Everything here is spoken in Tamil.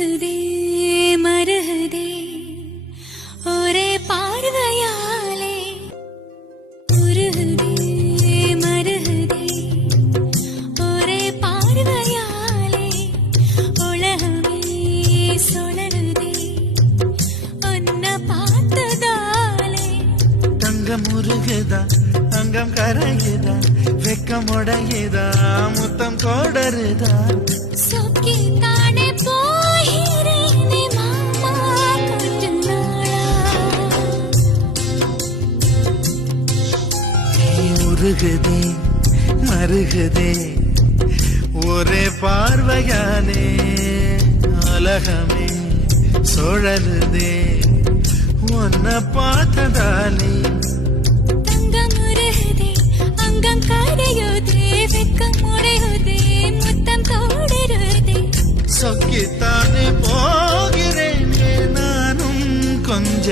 உருகுதே மருகுதே ஒரே பார்வையாலே உருகுதே மருகுதே ஒரே பார்வையாலே உலகமே சுழலுதே உன்னை பார்த்ததாலே தங்கம் உருகுதா அங்கம் கரையுதா வெக்கம் உடையுதா முத்தம் கோடருதா சொக்கி தானே போகிறேனே மாமா கொஞ்ச நாளா உருகுதே மருகுதே ஒரே பார்வையாலே உலகமே சுழலுதே உன்னை பார்த்ததாலே தங்கம் உருகுதே அங்கம் கரையுதே வெக்கம் உடையுதே முத்தம் கோடருதே சொக்கித்தானே போகிறேன் நானும் கொஞ்ச